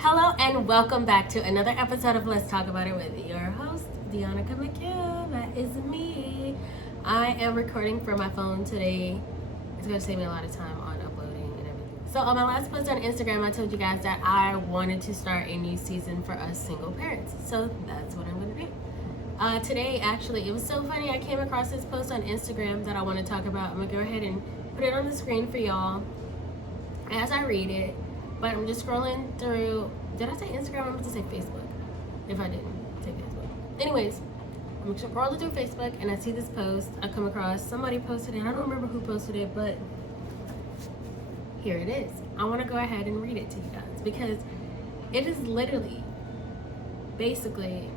Hello and welcome back to another episode of Let's Talk About It with your host, Deonica McHugh. That is me. I am recording from my phone today. It's going to save me a lot of time on uploading and everything. So on my last post on Instagram, I told you guys that I wanted to start a new season for us single parents. So that's what I'm going to do. Today, actually, it was so funny. I came across this post on Instagram that I want to talk about. I'm going to go ahead and put it on the screen for y'all as I read it. But I'm just scrolling through. Did I say Instagram? I meant to say Facebook. If I didn't, say Facebook. Anyways, I'm scrolling through Facebook and I see this post. I come across, somebody posted it. I don't remember who posted it, but here it is. I want to go ahead and read it to you guys because it is literally, basically,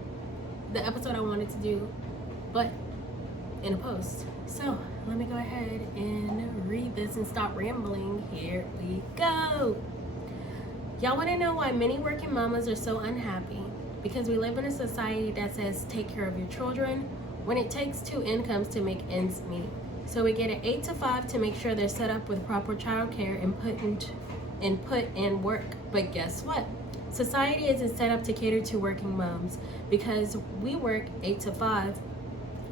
the episode I wanted to do, but in a post. So let me go ahead and read this and stop rambling. Here we go. Y'all want to know why many working mamas are so unhappy? Because we live in a society that says take care of your children when it takes two incomes to make ends meet. So we get an 8 to 5 to make sure they're set up with proper child care and put in work. But guess what? Society isn't set up to cater to working moms because we work 8 to 5,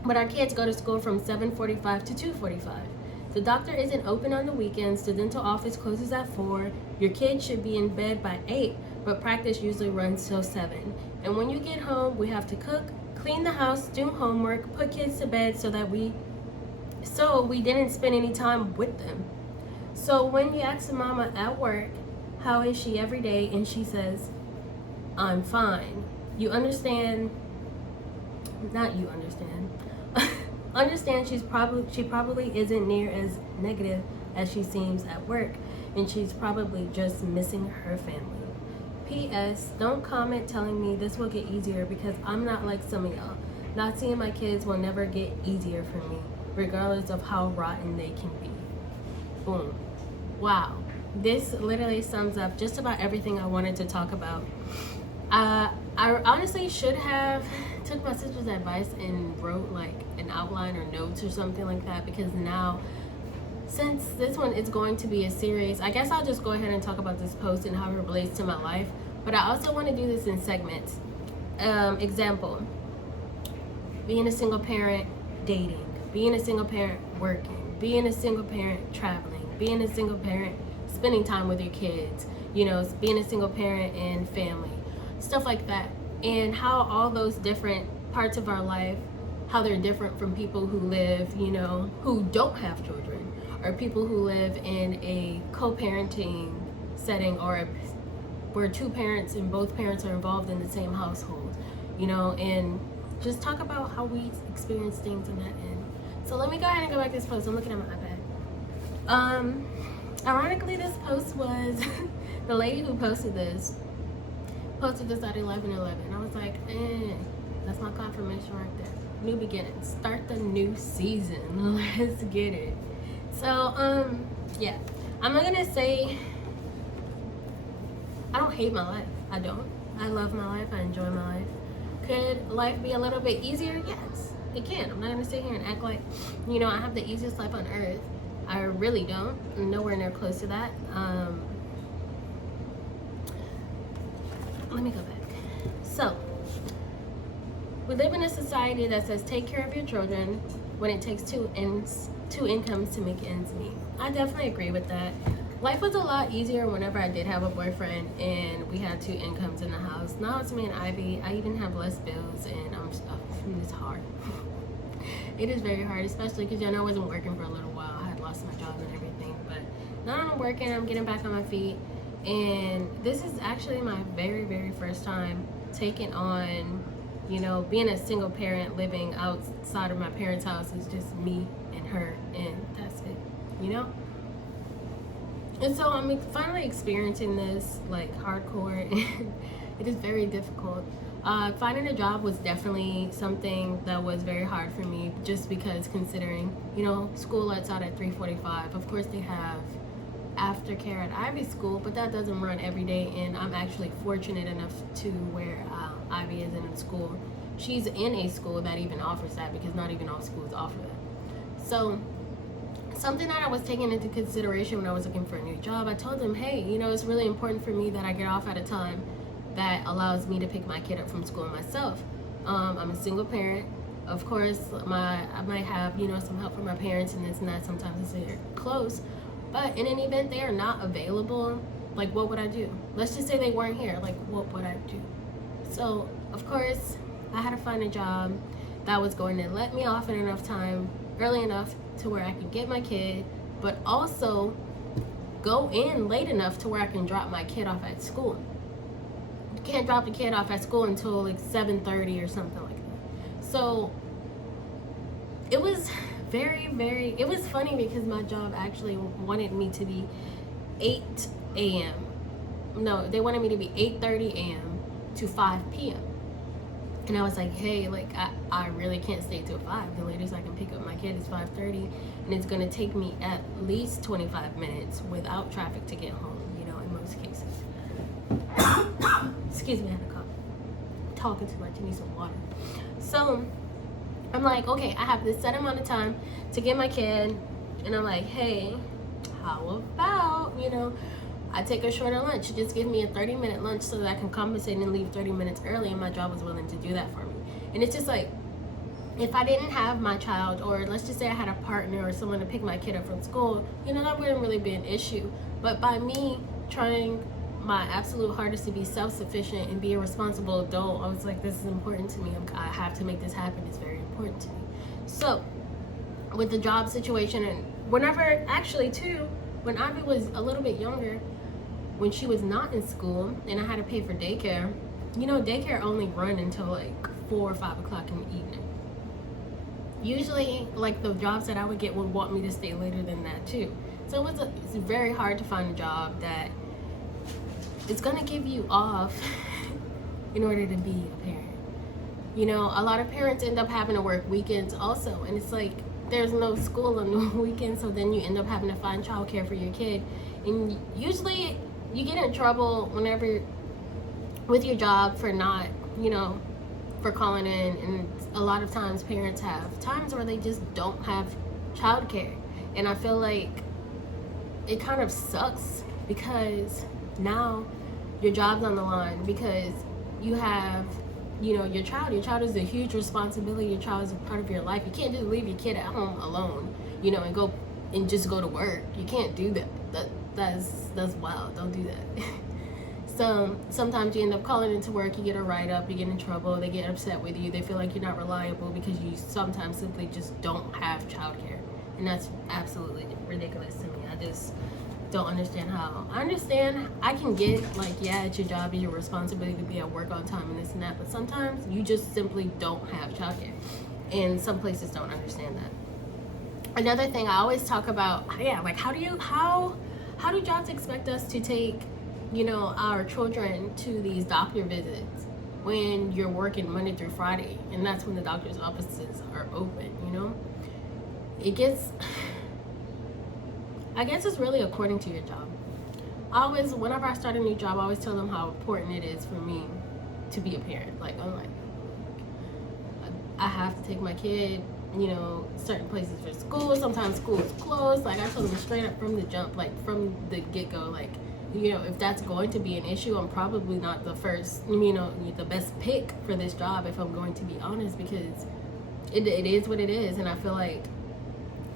but our kids go to school from 7:45 to 2:45. The doctor isn't open on the weekends. The dental office closes at 4. Your kid should be in bed by 8, but practice usually runs till 7. And when you get home, we have to cook, clean the house, do homework, put kids to bed so we didn't spend any time with them. So when you ask the mama at work, how is she every day? And she says, I'm fine. You understand, not you understand. Understand she probably isn't near as negative as she seems at work, and she's probably just missing her family. P.S. Don't comment telling me this will get easier because I'm not like some of y'all. Not seeing my kids will never get easier for me, regardless of how rotten they can be. Boom. Wow. This literally sums up just about everything I wanted to talk about. I honestly should have took my sister's advice and wrote like an outline or notes or something like that, because now, since this one is going to be a series, I guess I'll just go ahead and talk about this post and how it relates to my life. But I also want to do this in segments. Example, being a single parent dating, being a single parent working, being a single parent traveling, being a single parent spending time with your kids, being a single parent and family, stuff like that. And how all those different parts of our life, how they're different from people who live, who don't have children, or people who live in a co-parenting setting, or where two parents and both parents are involved in the same household, and just talk about how we experience things in that end. So let me go ahead and go back to this post. I'm looking at my iPad. Ironically, this post was the lady who posted this at 11:11. I was like, that's my confirmation right there. New beginnings. Start the new season. Let's get it. So, yeah. I'm not gonna say I don't hate my life. I don't. I love my life. I enjoy my life. Could life be a little bit easier? Yes, it can. I'm not gonna sit here and act like, I have the easiest life on earth. I really don't. I'm nowhere near close to that. Let me go back. So, we live in a society that says take care of your children when it takes two incomes to make ends meet. I definitely agree with that. Life was a lot easier whenever I did have a boyfriend and we had two incomes in the house. Now it's me and Ivy. I even have less bills, and it's hard. It is very hard, especially because I wasn't working for a little while. I had lost my job and everything, but now I'm working. I'm getting back on my feet. And this is actually my very, very first time taking on, being a single parent living outside of my parents' house. Is just me and her, and that's it, And so I'm finally experiencing this like hardcore, and it is very difficult. Finding a job was definitely something that was very hard for me, just because considering, school lets out at 3:45. Of course, they have aftercare at Ivy school, but that doesn't run every day, and I'm actually fortunate enough to where Ivy is in a school. She's in a school that even offers that, because not even all schools offer that. So something that I was taking into consideration when I was looking for a new job, I told them, hey, you know, it's really important for me that I get off at a time that allows me to pick my kid up from school myself. I'm a single parent. Of course, I might have, you know, some help from my parents and this and that. Sometimes they're close. But in an event they are not available, like, what would I do? Let's just say they weren't here. Like, what would I do? So, of course, I had to find a job that was going to let me off in enough time, early enough to where I can get my kid, but also go in late enough to where I can drop my kid off at school. You can't drop the kid off at school until like 7:30 or something like that. So it was it was funny because my job actually wanted me to be 8 a.m. No, they wanted me to be 8:30 a.m. to 5 p.m. And I was like, hey, like, I really can't stay till 5. The latest I can pick up my kid is 5:30, and it's gonna take me at least 25 minutes without traffic to get home, you know, in most cases. Excuse me, I had a cough. I'm talking too much, I need some water. So I'm like, okay, I have this set amount of time to get my kid, and I'm like, hey, how about, you know, I take a shorter lunch. Just give me a 30-minute lunch so that I can compensate and leave 30 minutes early, and my job was willing to do that for me. And it's just like, if I didn't have my child, or let's just say I had a partner or someone to pick my kid up from school, you know, that wouldn't really be an issue. But by me trying my absolute hardest to be self-sufficient and be a responsible adult, I was like, this is important to me. I have to make this happen. It's very important to me. So with the job situation, and whenever, actually too, when Ivy was a little bit younger, when she was not in school and I had to pay for daycare, you know, daycare only run until like 4 or 5 o'clock in the evening. Usually, like, the jobs that I would get would want me to stay later than that too. So it's very hard to find a job that it's gonna give you off in order to be a parent. You know, a lot of parents end up having to work weekends also, and it's like there's no school on the weekend, so then you end up having to find childcare for your kid. And usually you get in trouble whenever with your job for not, you know, for calling in. And a lot of times parents have times where they just don't have childcare, and I feel like it kind of sucks because now your job's on the line because you have, you know, your child is a huge responsibility. Your child is a part of your life. You can't just leave your kid at home alone, you know, and just go to work. You can't do that. That's wild. Don't do that. So sometimes you end up calling into work, you get a write-up, you get in trouble, they get upset with you, they feel like you're not reliable because you sometimes simply just don't have childcare. And that's absolutely ridiculous to me. I just don't understand how. I can get, like, yeah, it's your job, it's your responsibility to be at work on time and this and that, but sometimes you just simply don't have childcare. And some places don't understand that. Another thing I always talk about, yeah, like, how do jobs expect us to take, you know, our children to these doctor visits when you're working Monday through Friday, and that's when the doctor's offices are open, you know? I guess it's really according to your job. Whenever I start a new job, I always tell them how important it is for me to be a parent. Like, I'm like, I have to take my kid, you know, certain places for school. Sometimes school is closed. Like, I told them straight up from the jump, like, from the get-go, like, you know, if that's going to be an issue, I'm probably not the first, you know, the best pick for this job, if I'm going to be honest, because it is what it is. And I feel like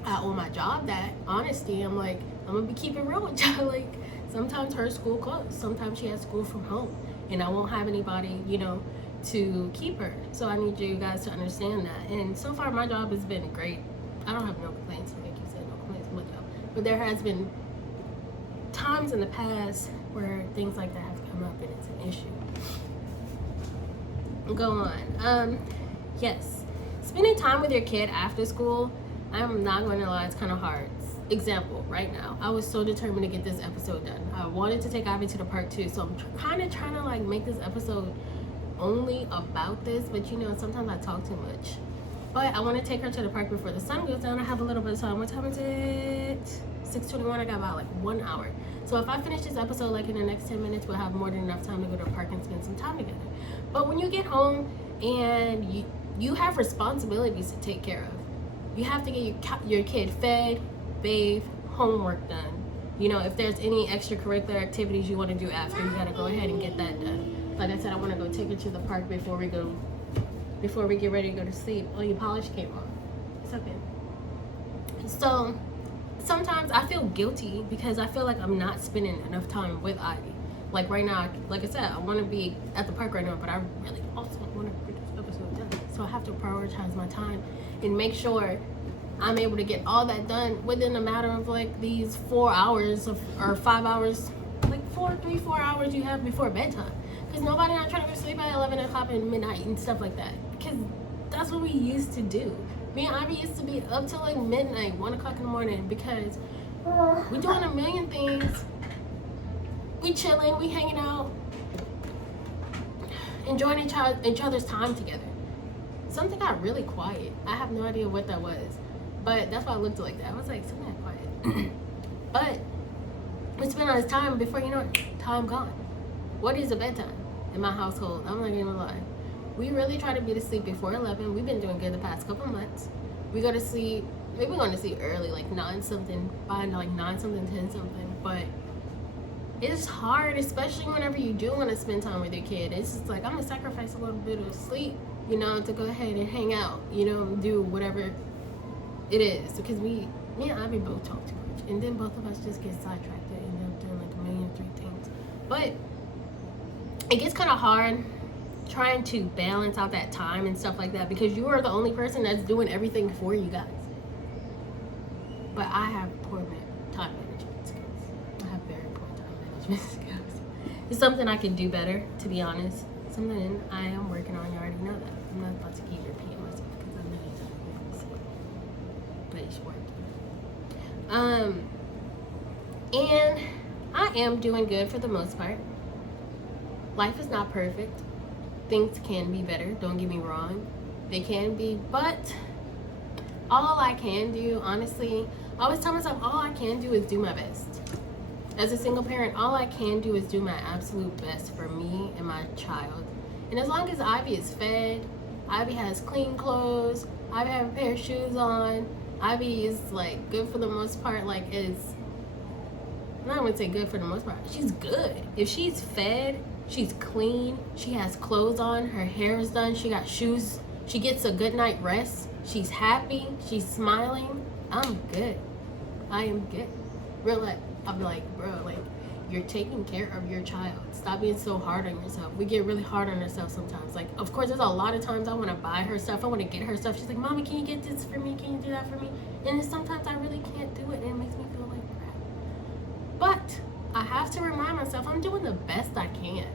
I owe my job that honesty. I'm like, I'm gonna be keeping real with y'all. Like, sometimes her school closed, sometimes she has school from home, and I won't have anybody, you know, to keep her. So I need you guys to understand that. And so far my job has been great. I don't have no complaints, like you said, no complaints with my job. But there has been times in the past where things like that have come up and it's an issue. Go on. Yes, spending time with your kid after school, I'm not going to lie, it's kind of hard. Example, right now, I was so determined to get this episode done. I wanted to take Ivy to the park too, so I'm kind of trying to, like, make this episode only about this, but you know, sometimes I talk too much. But I want to take her to the park before the sun goes down. I have a little bit of time. What time is it? 6:21. I got about like 1 hour. So if I finish this episode like in the next 10 minutes, we'll have more than enough time to go to the park and spend some time together. But when you get home and you have responsibilities to take care of, you have to get your kid fed, bathe, homework done. You know, if there's any extracurricular activities you want to do after, you gotta go ahead and get that done. Like I said, I want to go take her to the park before we get ready to go to sleep. Oh, your polish came off. It's okay. So sometimes I feel guilty because I feel like I'm not spending enough time with Ivy. Like right now, like I said, I want to be at the park right now, but I really also want to get this episode done. So I have to prioritize my time and make sure I'm able to get all that done within a matter of like these 4 hours or 5 hours, like 4 hours you have before bedtime. Because nobody not trying to go to sleep at 11 o'clock at midnight and stuff like that. Because that's what we used to do. Me and Ivy used to be up till like midnight, 1 o'clock in the morning, because we doing a million things. We chilling, we hanging out, enjoying each other's time together. Something got really quiet. I have no idea what that was. But that's why I looked like that. I was like, something quiet. But we spent all this time before you know it, time gone. What is a bedtime in my household? I'm not gonna lie. We really try to be to sleep before 11. We've been doing good the past couple months. We go to sleep, maybe we're going to sleep early, like 9 something, by like 9 something, 10 something. But it's hard, especially whenever you do want to spend time with your kid. It's just like, I'm gonna sacrifice a little bit of sleep, you know, to go ahead and hang out, you know, do whatever it is. Because me and Ivy both talk too much. And then both of us just get sidetracked and end up doing like a million and 3 things. But it gets kind of hard trying to balance out that time and stuff like that, because you are the only person that's doing everything for you guys. But I have poor time management skills. I have very poor time management skills. It's something I can do better, to be honest. Something I am working on. You already know that. I'm not about to keep repeating myself because I know you don't want to see it. But it's working. And I am doing good for the most part. Life is not perfect. Things can be better, don't get me wrong. They can be, but all I can do, honestly, I always tell myself all I can do is do my best. As a single parent, all I can do is do my absolute best for me and my child. And as long as Ivy is fed, Ivy has clean clothes, Ivy has a pair of shoes on, Ivy is like good for the most part, like is, I'm not gonna say good for the most part, she's good. If she's fed, she's clean, she has clothes on, her hair is done, she got shoes, she gets a good night rest, she's happy, she's smiling, I'm good. I am good. Real life, I'll be like, bro, like, you're taking care of your child. Stop being so hard on yourself. We get really hard on ourselves sometimes. Like, of course, there's a lot of times I want to buy her stuff, I want to get her stuff. She's like, Mommy, can you get this for me? Can you do that for me? And then sometimes I really can't do it, and it makes me feel like crap. But I have to remind myself I'm doing the best I can.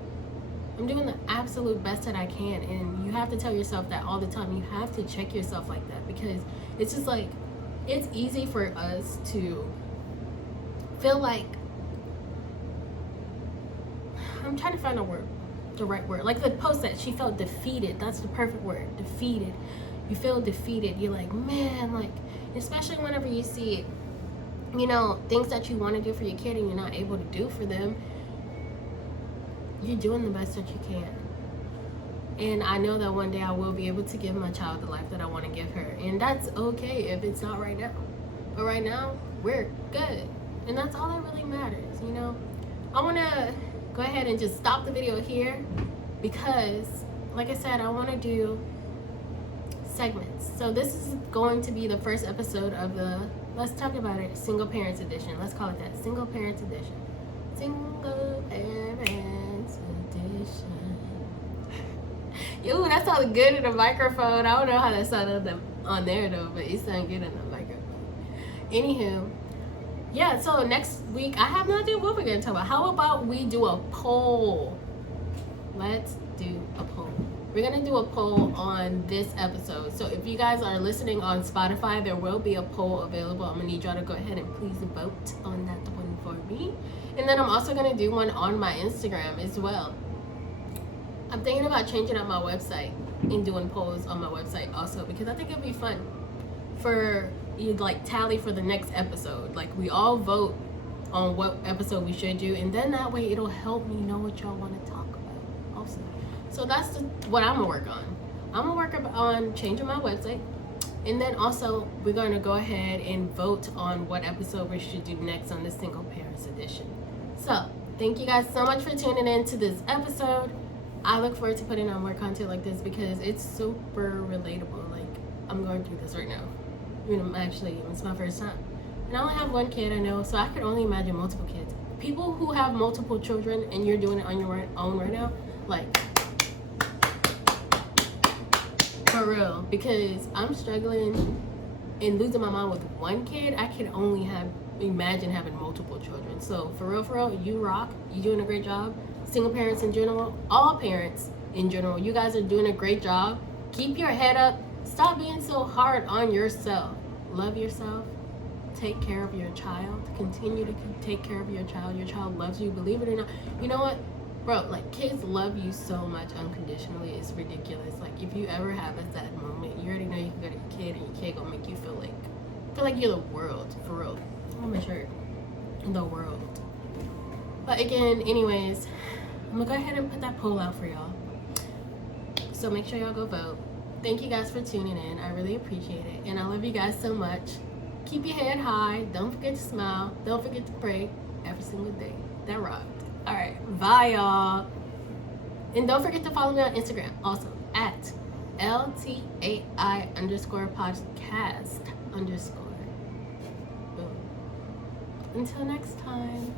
I'm doing the absolute best that I can, and you have to tell yourself that all the time. You have to check yourself like that, because it's just like, it's easy for us to feel like, I'm trying to find the right word. Like the post that she felt defeated. That's the perfect word, defeated. You feel defeated. You're like, man, like, especially whenever you see, you know, things that you want to do for your kid and you're not able to do for them. You're doing the best that you can. And I know that one day I will be able to give my child the life that I want to give her. And that's okay if it's not right now. But right now, we're good. And that's all that really matters, you know? I want to go ahead and just stop the video here because, like I said, I want to do segments. So this is going to be the first episode of the, let's talk about it, Single Parents Edition. Let's call it that, Single Parents Edition. Single Parents Edition. Yo, that sounded good in the microphone. I don't know how that sounded on there though, but it sounded good in the microphone. Anywho, yeah, so next week, I have no idea what we're going to talk about. How about we do a poll? Let's do a poll. We're going to do a poll on this episode. So if you guys are listening on Spotify, there will be a poll available. I'm going to need y'all to go ahead and please vote on that one for me. And then I'm also going to do one on my Instagram as well. I'm thinking about changing up my website and doing polls on my website also, because I think it'd be fun for you'd like tally for the next episode. Like we all vote on what episode we should do, and then that way it'll help me know what y'all want to talk about also. So that's what I'm gonna work on. I'm gonna work on changing my website, And then also, we're going to go ahead and vote on what episode we should do next on the Single Parents Edition. So, thank you guys so much for tuning in to this episode. I look forward to putting out more content like this because it's super relatable. Like, I'm going through this right now. It's my first time. And I only have one kid, I know, so I could only imagine multiple kids. People who have multiple children and you're doing it on your own right now, like, for real. Because I'm struggling and losing my mind with one kid. I can only imagine having multiple children. So, for real, you rock. You're doing a great job. Single parents in general, all parents in general, you guys are doing a great job. Keep your head up. Stop being so hard on yourself. Love yourself. Take care of your child. Continue to take care of your child. Your child loves you, believe it or not. You know what, bro, like, kids love you so much unconditionally. It's ridiculous. Like, if you ever have a sad moment, you already know you can go to your kid and your kid gonna make you feel like you're the world, for real. I'm a shirt. The world. But again, anyways, I'm gonna go ahead and put that poll out for y'all. So make sure y'all go vote. Thank you guys for tuning in. I really appreciate it. And I love you guys so much. Keep your head high. Don't forget to smile. Don't forget to pray every single day. That rocked. Alright. Bye, y'all. And don't forget to follow me on Instagram. Also, at LTAI_podcast_. Boom. Until next time.